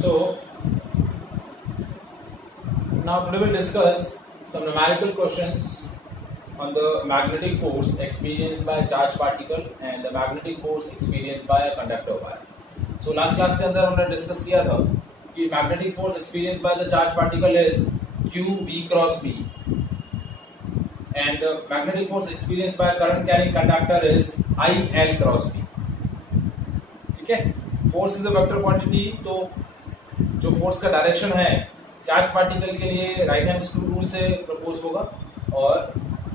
So now today we'll discuss some numerical questions on the magnetic force experienced by a charged particle and the magnetic force experienced by a conductor wire. So last class के अंदर हमने discuss किया था कि magnetic force experienced by the charged particle is q v cross b and the magnetic force experienced by a current carrying conductor is I L cross b. ठीक है, force is a vector quantity, तो जो force का direction है charge particle के लिए right hand screw rule से propose होगा और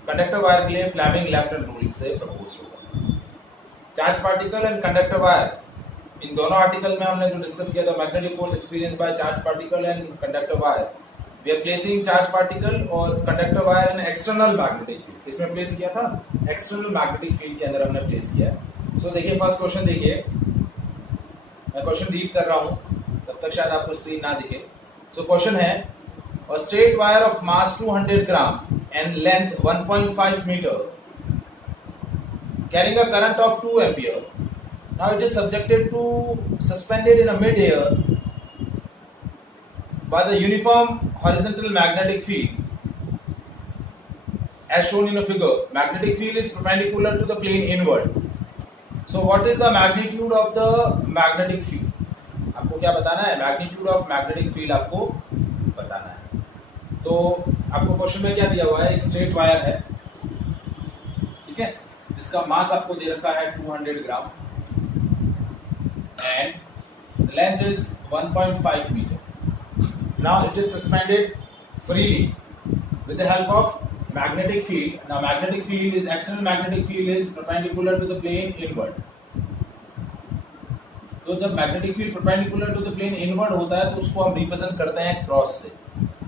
कंडक्टर वायर के लिए फ्लेमिंग लेफ्ट हैंड रूल से प्रपोज होगा. Charge particle and conductor wire, इन दोनों आर्टिकल में हमने जो डिस्कस किया था magnetic force experience by charge particle and conductor wire, we are placing charge particle और conductor wire in external magnetic field. इसमें प्लेस किया था एक्सटर्नल मैग्नेटिक फील्ड के अंदर हमने प्लेस किया है. सो देखिए फर्स्ट क्वेश्चन, देखिए मैं क्वेश्चन रीड कर रहा हूं तब तक शायद आपको स्क्रीन ना दिखे. सो क्वेश्चन है, a straight wire of mass 200 gram and length 1.5 meter carrying a current of 2 ampere. Now it is subjected to suspended in a mid-air by the uniform horizontal magnetic field as shown in a figure. Magnetic field is perpendicular to the plane inward. So what is the magnitude of the magnetic field? आपको क्या बताना है? magnitude of magnetic field आपको बताना है. तो आपको question में क्या दिया हुआ है, एक स्ट्रेट वायर है, ठीक है, जिसका मास आपको दे रखा है 200 gram and length is 1.5 metre. Now it is suspended freely with the help of magnetic field. Now magnetic field is external magnetic field is perpendicular to the plane inward. तो जब magnetic field perpendicular to the plane inward होता है तो उसको हम represent करते हैं cross से.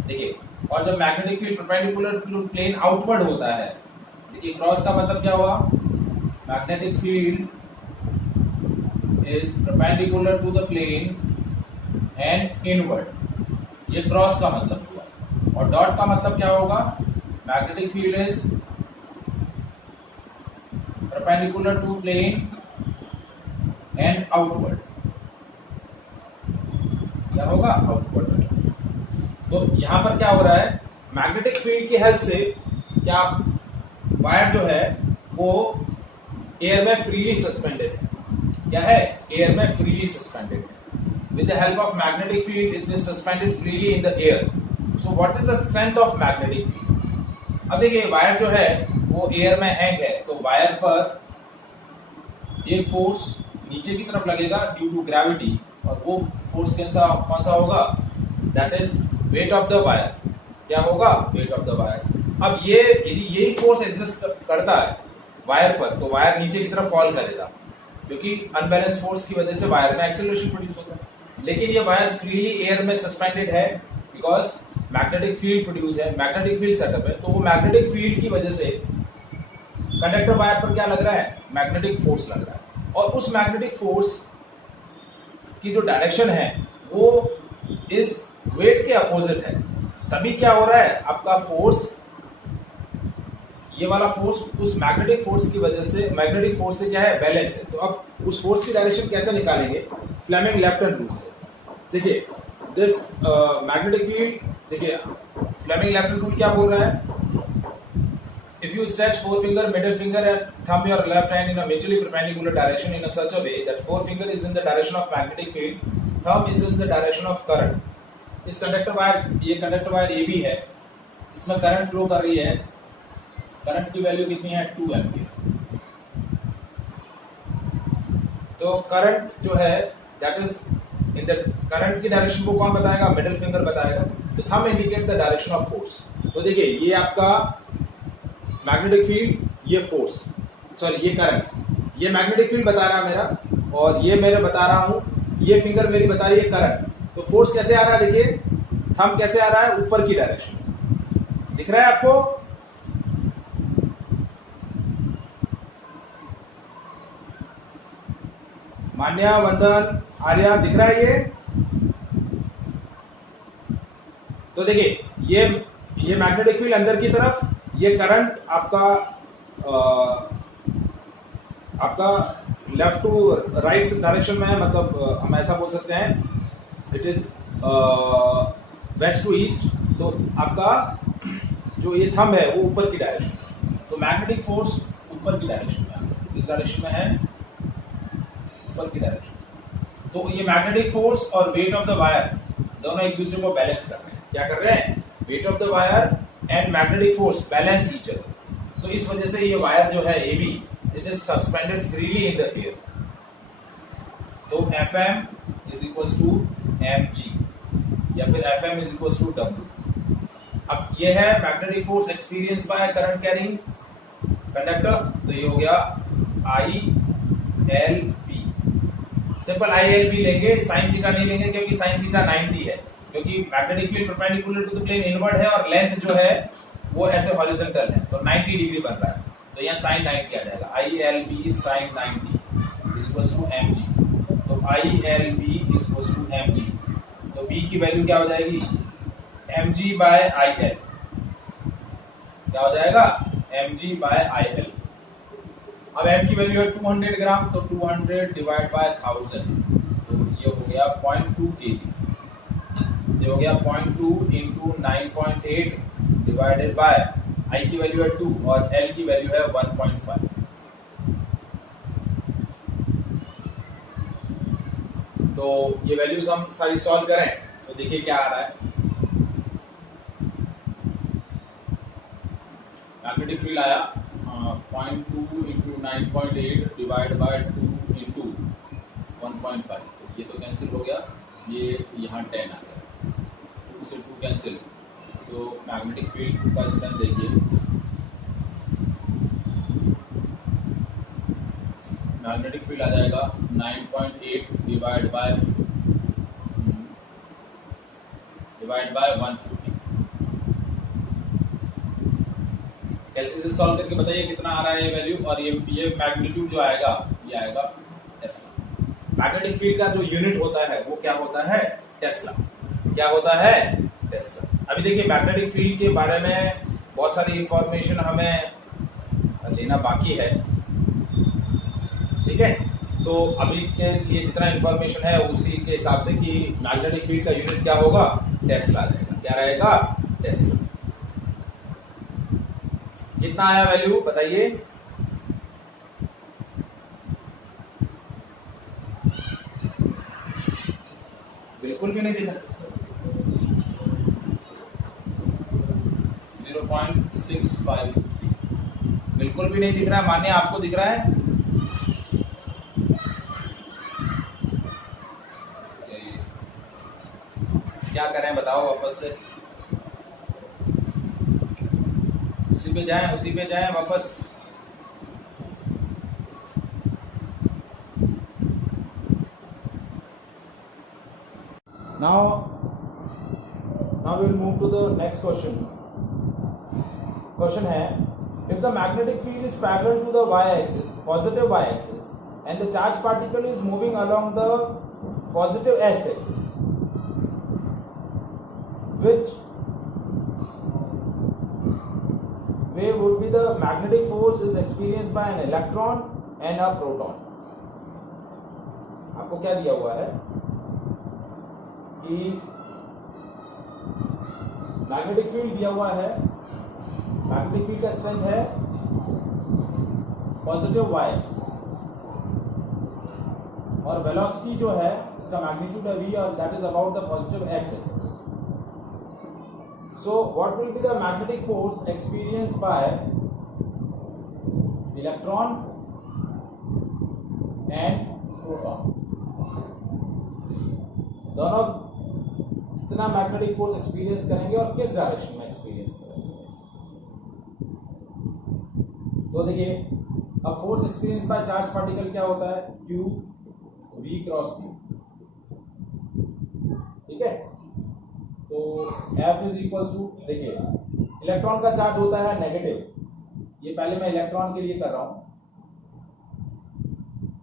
देखिए, और जब magnetic field perpendicular to plane outward होता है, देखिए क्रॉस का मतलब क्या हुआ, magnetic field is perpendicular to the plane and inward, ये क्रॉस का मतलब हुआ. और डॉट का मतलब क्या होगा, magnetic field is perpendicular to plane and outward. क्या होगा, आउटवर्ड. तो यहां पर क्या हो रहा है, मैग्नेटिक फील्ड की हेल्प से क्या वायर जो है वो एयर में फ्रीली सस्पेंडेड है. क्या है, एयर में फ्रीली सस्पेंडेड है. With the help of magnetic field it is suspended freely in the air. So what is the strength of magnetic field? अब देखिए वायर जो है वो एयर में हैंग है, तो वायर पर एक फोर्स नीचे की तरफ लगेगा ड्यू टू ग्रेविटी, और वो फोर्स कौन सा होगा, that is wait of the wire. क्या होगा, वेट ऑफ द वायर. अब ये यदि यही फोर्स एग्जिस्ट करता है वायर पर, तो वायर नीचे की तरफ फॉल करेगा, क्योंकि अनबैलेंस फोर्स की वजह से वायर में एक्सेलरेशन प्रोड्यूस होता है. लेकिन ये वायर फ्रीली एयर में सस्पेंडेड है बिकॉज मैग्नेटिक फील्ड प्रोड्यूस है, मैग्नेटिक फील्ड सेटअप है. तो वो मैग्नेटिक फील्ड की वजह से कंडक्टर वायर पर क्या लग रहा है, मैग्नेटिक फोर्स लग रहा है. और उस मैग्नेटिक फोर्स की जो डायरेक्शन है वो इस वेट के अपोजिट है. तभी क्या हो रहा है, आपका फोर्स, ये वाला फोर्स उस मैग्नेटिक फोर्स की वजह से, मैग्नेटिक फोर्स से क्या है, बैलेंस है. तो अब उस फोर्स की डायरेक्शन कैसे निकालेंगे, फ्लेमिंग लेफ्ट हैंड रूल से. देखिए दिस मैग्नेटिक फील्ड, देखिए फ्लेमिंग लेफ्ट हैंड रूल क्या बोल रहा है, if you stretch forefinger, middle finger and thumb your left hand in a mutually perpendicular direction in a such a way that forefinger is in the direction of magnetic field, thumb is in the direction of current. इस conductor wire, ये conductor wire A B है, इसमें current flow कर रही है, current की value कितनी है, 2 एम्पीयर. तो करंट जो है that is in the current की डायरेक्शन को कौन बताएगा, मिडिल फिंगर बताएगा. तो thumb indicate the direction of force. तो देखिए ये आपका मैग्नेटिक फील्ड, ये फोर्स, सॉरी ये करंट, ये मैग्नेटिक फील्ड बता रहा है मेरा, और ये मेरे बता रहा हूं, ये फिंगर मेरी बता रही है करंट. तो फोर्स कैसे आ रहा है, देखिए थंब कैसे आ रहा है, ऊपर की डायरेक्शन. दिख रहा है आपको, मान्या, वंदन, आर्या, दिख रहा है ये. तो देखिए ये मैग्नेटिक फील्ड अंदर की तरफ, ये करंट आपका लेफ्ट टू राइट डायरेक्शन में है, मतलब हम ऐसा बोल सकते हैं it is west to east, तो आपका जो ये थंब है वो ऊपर की डायरेक्शन, तो मैग्नेटिक फोर्स ऊपर की डायरेक्शन में, इस डायरेक्शन में है, ऊपर की डायरेक्शन। तो ये मैग्नेटिक फोर्स और वेट ऑफ द वायर दोनों एक दूसरे को बैलेंस कर रहे हैं। क्या कर रहे हैं? Weight of the wire and magnetic force balance each other. तो इस वजह से ये वायर जो है AB, it is suspended freely in the air. तो Fm is equal to mg या फिर Fm is equal to W। अब ये है magnetic force experience by current carrying conductor, तो ये हो गया ILB। सिंपल ILB लेंगे, साइन थीटा नहीं लेंगे क्योंकि साइन थीटा 90 है, क्योंकि magnetic field perpendicular to the plane inward है और लेंथ जो है वो ऐसे हॉरिजॉन्टल है, तो 90 डिग्री बन रहा है, तो यहाँ साइन 90 आ जाएगा। ILB sin 90 is equal to mg। तो ILB is equal to mg, तो b की वैल्यू क्या हो जाएगी? mg by IL। क्या हो जाएगा? mg by IL। अब m की वैल्यू है 200 ग्राम, तो 200 डिवाइड बाय 1000, तो ये हो गया 0.2 kg। ये हो गया 0.2 इंटू 9.8 डिवाइडेड बाय I की वैल्यू है 2 और L की वैल्यू है 1.5। तो ये वैल्यूज हम सारी सॉल्व करें तो देखिए क्या आ रहा है। मैग्नेटिक फील्ड आया 0.2 इंटू 9.8 डिवाइड बाय 2 इंटू 1.5, ये तो कैंसिल हो गया, ये यहाँ 10 आ गया, 2 से 2 कैंसिल। तो मैग्नेटिक फील्ड का स्ट्रेंथ देखिए, मैग्नेटिक फील्ड आ जाएगा 9.8 डिवाइड बाय 150। कैसे से सॉल्व करके बताइए कितना आ रहा है ये वैल्यू, और ये मैग्नीट्यूड जो आएगा ये आएगा टेस्ला। मैग्नेटिक फील्ड का जो यूनिट होता है वो क्या होता है? टेस्ला। क्या होता है? टेस्ला। अभी देखिए मैग्नेटिक फील्ड के बारे में बहुत सारी इंफॉर्मेशन हमें लेना बाकी है, ठीक है। तो अभी के लिए जितना इंफॉर्मेशन है उसी के हिसाब से कि मैग्नेटिक फील्ड का यूनिट क्या होगा? टेस्ला रहेगा। क्या रहेगा? टेस्ला। कितना आया वैल्यू बताइए? बिल्कुल भी नहीं दिखा, 0.653 बिल्कुल भी नहीं दिख रहा है। मानिए आपको दिख रहा है? क्या करें बताओ वापस से? उसी पे जाएं वापस। Now we'll move to the next question. Question है, if the magnetic field is parallel to the y-axis, positive y-axis, and the charged particle is moving along the positive x-axis, which way would be the magnetic force is experienced by an electron and a proton? आपको क्या दिया हुआ है कि magnetic field दिया हुआ है, magnetic field का स्ट्रेंथ है पॉजिटिव वाई एक्सिस, और वेलोसिटी जो है इसका मैग्नीट्यूड है v और that is about the positive x axis. So what will be the magnetic force experienced bye electron and proton? दोनों कितना मैग्नेटिक फोर्स एक्सपीरियंस करेंगे और किस डायरेक्शन में एक्सपीरियंस करेंगे? तो देखिए, अब force experience by charge particle क्या होता है? Q V क्रॉस Q, ठीक है। तो F इज इक्वल टू, देखिए इलेक्ट्रॉन का चार्ज होता है नेगेटिव, ये पहले मैं इलेक्ट्रॉन के लिए कर रहा हूं,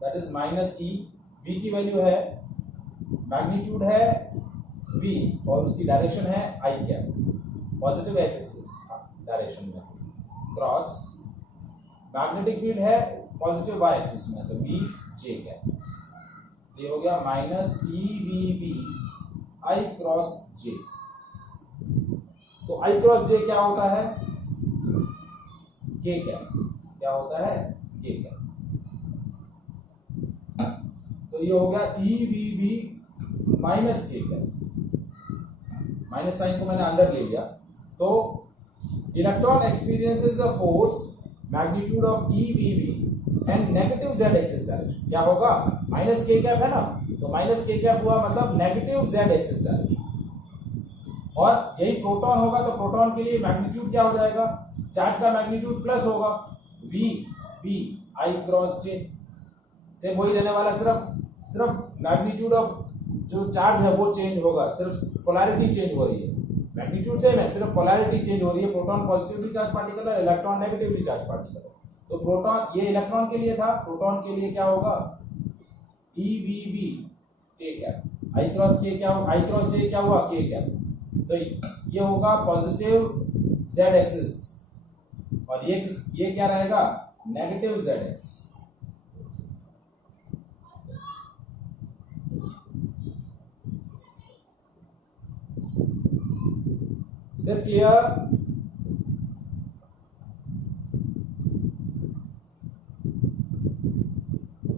दैट इज -E। V की वैल्यू है, मैग्नीट्यूड है v और उसकी डायरेक्शन है I cap, positive x axis direction में, क्रॉस मैग्नेटिक फील्ड है पॉजिटिव वाई एक्सिस में, तो v j कैप। ये हो गया -EVV I क्रॉस J। तो I क्रॉस J क्या होता है? K cap. क्या होता है? K cap. तो ये हो गया EVB minus K cap. Minus sign को मैंने अंदर ले लिया। तो electron experiences a force magnitude of EVB and negative z axis direction. क्या होगा? माइनस K कैप है ना, तो माइनस K कैप हुआ मतलब नेगेटिव z एक्सिस डायरेक्शन। और यही प्रोटॉन होगा तो प्रोटॉन के लिए मैग्नीट्यूड क्या हो जाएगा? चार्ज का मैग्नीट्यूड प्लस होगा VB I क्रॉस J। से वही रहने वाला, सिर्फ मैग्नीट्यूड ऑफ जो चार्ज है वो चेंज होगा, सिर्फ पोलैरिटी चेंज हो रही है। मैग्नीट्यूड सेम है, सिर्फ पोलैरिटी चेंज हो रही है। प्रोटॉन पॉजिटिवली चार्ज पार्टिकल है, इलेक्ट्रॉन नेगेटिवली चार्ज पार्टिकल है। तो प्रोटॉन, ये इलेक्ट्रॉन के लिए था, प्रोटॉन के लिए क्या होगा? EVB K cap. I cross J क्या हुआ? I क्रॉस J क्या हुआ? K cap. तो ये होगा पॉजिटिव z एक्सिस और ये क्या रहेगा? Negative z axis. Is it clear?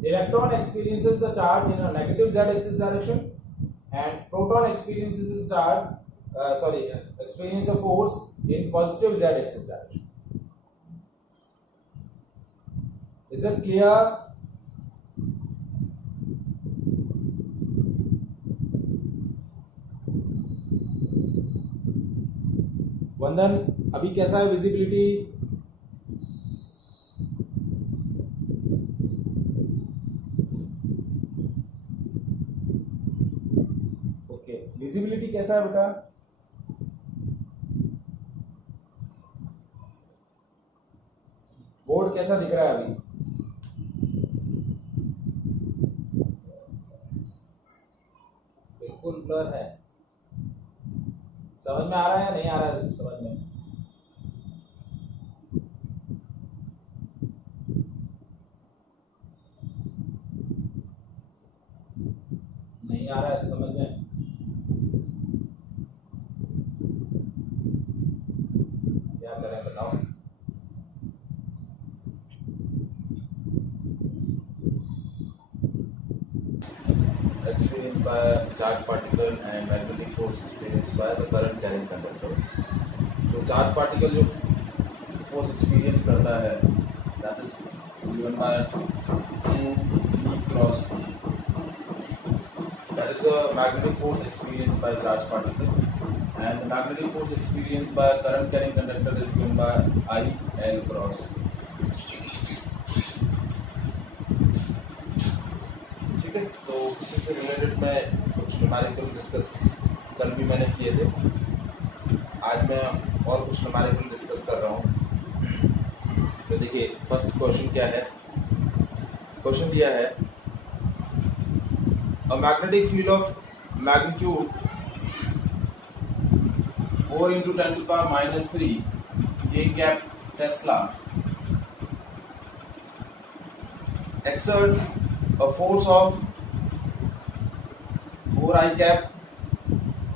Electron experiences the charge in a negative z-axis direction, and proton experiences the charge, experience a force in positive z-axis direction. Is it clear? वंदन, अभी कैसा है visibility? Okay, visibility कैसा है बेटा? Board कैसा दिख रहा है अभी? बिल्कुल ब्लर है। समझ में आ रहा है या नहीं आ रहा है? समझ में नहीं आ रहा है? समझ में क्या करें बताओ? Experienced by charge particle and magnetic force experienced by the current carrying conductor. जो चार्ज पार्टिकल जो फोर्स एक्सपीरियंस करता है that is given by 2E cross B. That is the magnetic force experienced by charge particle, and the magnetic force experienced by current carrying conductor is given by IL cross B. ठीक है, तो इसी से related मैं कुछ numerical discuss कल भी मैंने किए थे, आज मैं और कुछ न्यूमेरिकल डिस्कस कर रहा हूँ। तो देखिए फर्स्ट क्वेश्चन क्या है? क्वेश्चन दिया है a magnetic field of magnitude 4 into 10 to the power minus 3 J cap Tesla exert a force of 4 I cap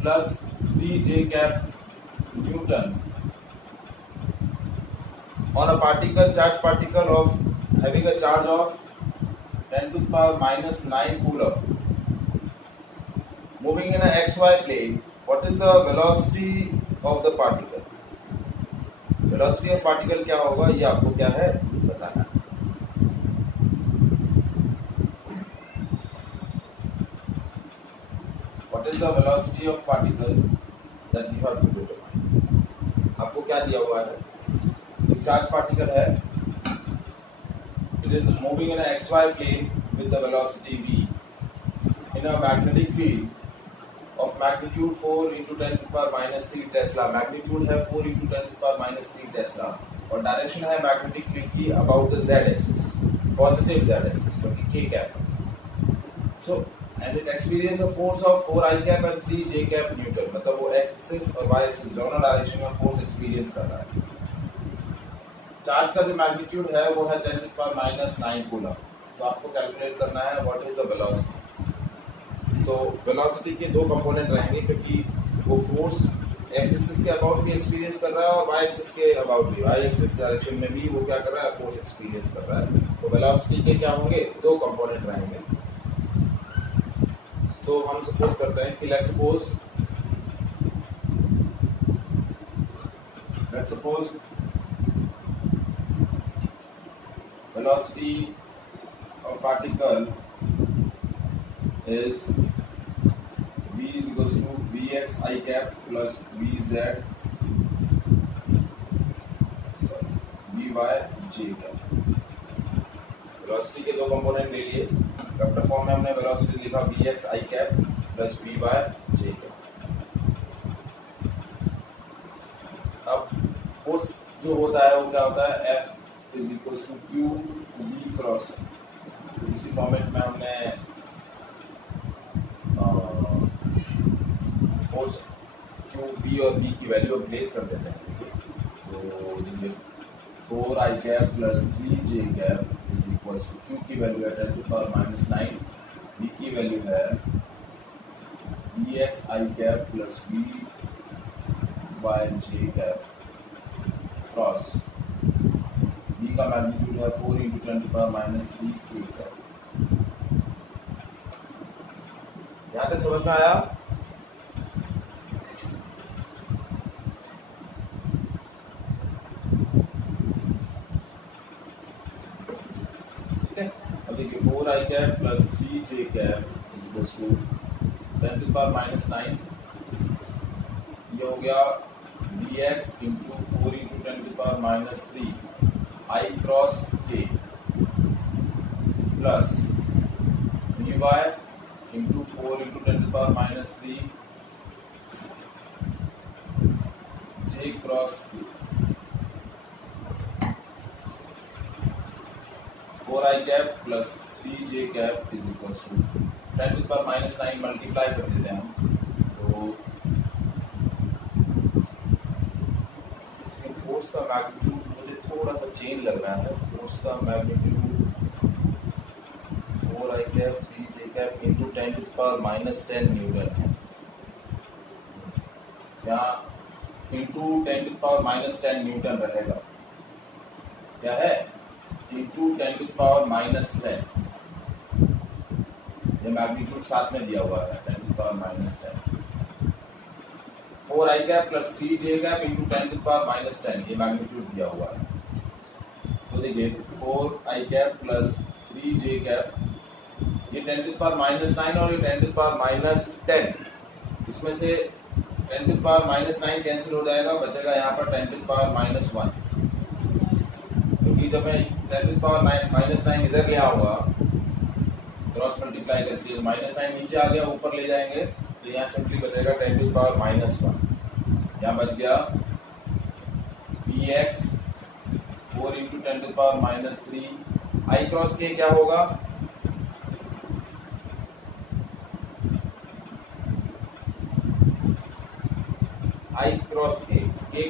plus 3 J cap Newton on a particle, charge particle of having a charge of 10 to the power minus 9 coulomb moving in a xy plane. What is the velocity of the particle? Velocity of particle क्या होगा ये आपको क्या है बताना है। What is the velocity of particle that you have to determine? आपको क्या दिया हुआ है? एक चार्ज पार्टिकल है, it is moving in a xy plane with the velocity v in a magnetic field of magnitude 4 into 10 to the power minus 3 Tesla. Magnitude है 4 into 10 to the power minus 3 Tesla और direction है magnetic field की about the z axis, positive z axis क्योंकि k cap. So and it experience a force of 4 I cap and 3 j cap Newton, मतलब वो x axis और y axis दोनों direction में force experience कर रहा है। चार्ज का जो मैग्नीट्यूड है वो है 10 to the power minus 9 coulomb. तो आपको कैलकुलेट करना है व्हाट इज द वेलोसिटी। तो वेलोसिटी के दो कंपोनेंट रहेंगे, क्योंकि वो फोर्स एक्स एक्सिस के अबाउट भी एक्सपीरियंस कर रहा है और वाई एक्सिस के अबाउट भी, वाई एक्सिस डायरेक्शन में भी वो क्या कर रहा है, फोर्स एक्सपीरियंस कर रहा है। तो वेलोसिटी के क्या होंगे, दो कंपोनेंट रहेंगे। तो हम सपोज करते हैं कि let's suppose velocity of particle is v is equals to vx I cap plus vz vy j cap। Velocity के दो कंपोनेंट ले लिए, वेक्टर फॉर्म में हमने वेलोसिटी लिखा vx I cap plus vy j cap। अब फोर्स जो होता है वो क्या होता है, F is equals to Q V cross. तो इसी फॉर्मेट में हमने फोर्स क्यू वी और बी की वैल्यू प्लेस कर देते हैं। तो देखिए 4i cap plus 3j cap is equals to Q की वैल्यू है 10⁻⁹, बी की वैल्यू है bx I cap plus vy j cap cross b का मैग्नीट्यूड है 4 × 10⁻³ क्यूब का। यहाँ तक समझ में आया? ठीक है, अब देखिए 4i cap plus 3j cap is equals to 10⁻⁹, ये हो गया dx into 4 × 10⁻³ I cross k plus vy into 4 × 10⁻³ j cross k। 4i cap plus 3j cap is equals to 10⁻⁹ multiply कर देते हैं हम, तो फोर्स का मैग्नीट्यूड मुझे थोड़ा सा चेंज लग रहा है। फोर्स का magnitude 4i cap 3j cap into 10⁻⁻10 Newton है। यहाँ इंटू 10⁻⁻10 न्यूटन रहेगा, क्या है, इंटू 10⁻⁻10। ये मैग्नीट्यूड साथ में दिया हुआ है 10⁻⁻10। 4i cap plus 3j cap into 10⁻⁻10 ये मैग्नीट्यूड दिया हुआ है। तो देखिए 4i cap plus 3j cap, ये 10⁻⁹ और ये 10⁻⁻10, इसमें से 10⁻⁹ कैंसिल हो जाएगा, बचेगा यहाँ पर 10⁻⁻1। क्योंकि जब मैं 10⁻⁻9 इधर ले आऊंगा क्रॉस मल्टीप्लाई करके, तो -9 नीचे आ गया, ऊपर ले जाएंगे तो यहाँ सिंपली बचेगा 10⁻⁻1। यहाँ बच गया px 4 × 10⁻³ I क्रॉस k क्या होगा, I cross k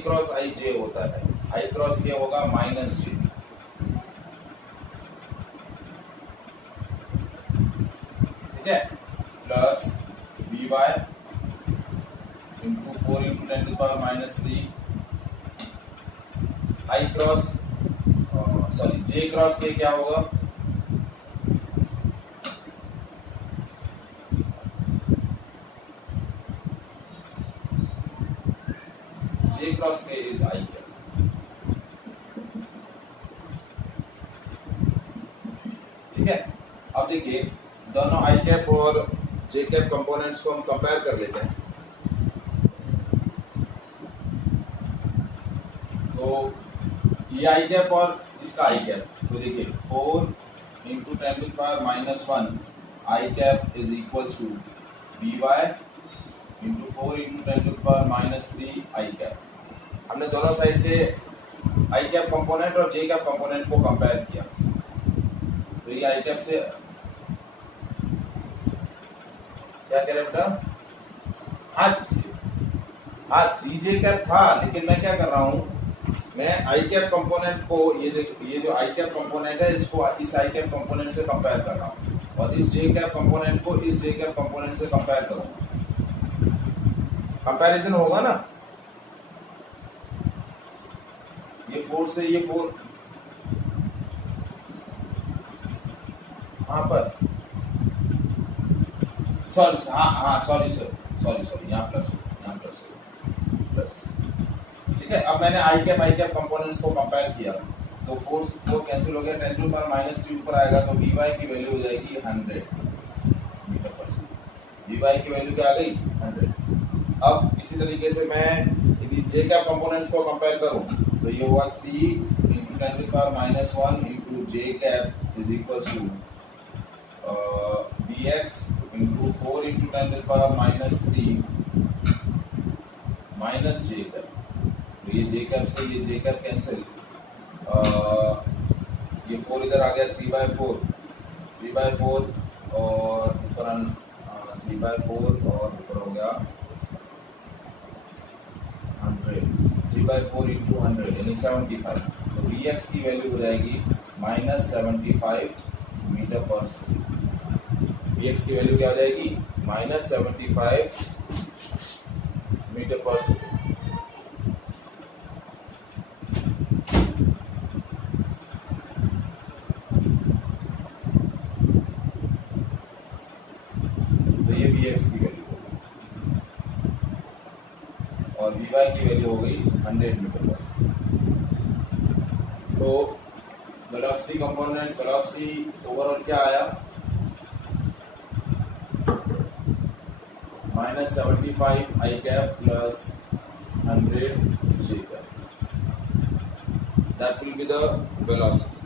cross I j होता है, I क्रॉस k होगा -j। ठीक है, plus vy into 4 × 10⁻³ I cross j cross k क्या होगा, j cross k is I cap. ठीक है, अब देखिए दोनों I कैप और j कैप कंपोनेंट्स को हम कंपेयर कर लेते हैं। तो ये I कैप और इसका I कैप, तो देखिए 4 × 10⁻⁻1 I cap is equals to vy into 4 × 10⁻³ I cap. हमने दोनों साइड के I कैप कंपोनेंट और j कैप कंपोनेंट को कंपेयर किया, तो ये I कैप से क्या कह रहे बेटा, हाँ 3j कैप था, लेकिन मैं क्या कर रहा हूँ मैं आई कैप कंपोनेंट को ये जो आई कैप कंपोनेंट है इसको इस आई कैप कंपोनेंट से कंपेयर कर रहा हूँ और इस जे कैप कंपोनेंट को इस जे कैप कंपोनेंट से कंपेयर करूंगा। कंपैरिजन होगा ना, ये 4 से ये 4 यहाँ पर सॉरी यहाँ प्लस ठीक है। अब मैंने आई कैप कंपोनेंट्स को कंपेयर किया तो 4 कैंसिल हो गया, 10 टू पावर -3 ऊपर आएगा तो Vy की वैल्यू हो जाएगी 100 मीटर पर सेकंड। Vy की वैल्यू क्या आ गई 100। अब इसी तरीके से मैं यदि जे कैप कंपोनेंट्स को कंपेयर करूं तो ये हुआ 3 × 10 to power -1 × J cap is equal to Vx × 4 × 10 to power -3 minus J cap. तो ये जे कैप से ये जे कैप कैंसिल, ये 4 इधर आ गया 3/4 और ऊपर 3/4 और ऊपर हो गया 100 3/4 × 100 यानी 75। तो Vx की वैल्यू हो जाएगी -75 मीटर पर सेकंड। Vx की वैल्यू क्या हो जाएगी -75 मीटर पर सेकंड। तो ये Vx की वैल्यू हो गई और Vy की वैल्यू हो गई 100 मीटर पर सेकंड। तो वेलोसिटी कंपोनेंट वेलोसिटी ओवरऑल क्या आया -75 I cap plus 100 J cap. That will be the velocity.